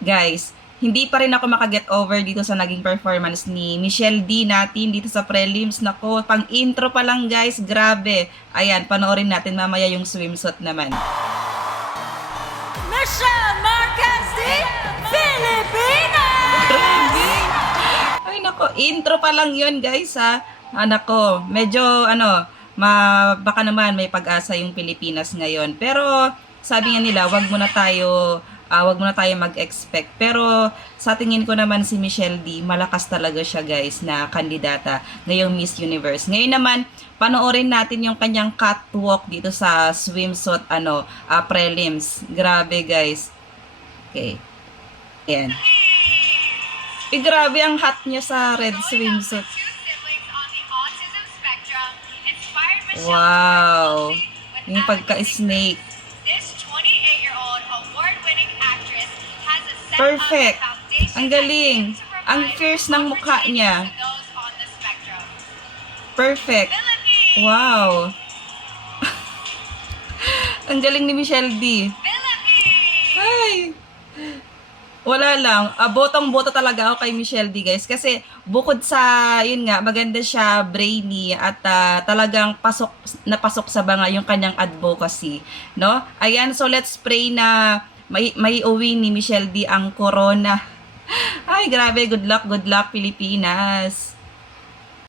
Guys, hindi pa rin ako makaget over dito sa naging performance ni Michelle D natin dito sa prelims. Nako, pang intro pa lang guys, grabe. Ayan, panoorin natin mamaya yung swimsuit naman. Michelle Marquez D, Pilipinas! Grabe! Ay nako, intro pa lang yun guys ha. Nako, medyo baka naman may pag-asa yung Pilipinas ngayon. Pero sabi nga nila, wag muna tayo mag-expect. Pero sa tingin ko naman si Michelle D, malakas talaga siya guys na kandidata ngayong Miss Universe. Ngayon naman, panoorin natin yung kanyang catwalk dito sa swimsuit prelims. Grabe guys. Okay. Ayan. Grabe ang hot niya sa red swimsuit. Wow. Yung pagka-snake. Perfect. Ang galing. Ang fierce ng mukha niya. Perfect. Wow. Ang galing ni Michelle D. Ay. Wala lang. Botong-boto talaga ako kay Michelle D, guys. Kasi bukod sa, yun nga, maganda siya, brainy, at talagang pasok sa banga yung kanyang advocacy. No? Ayan, so let's pray na may uwi ni Michelle D ang corona. Ay, grabe. Good luck, Pilipinas.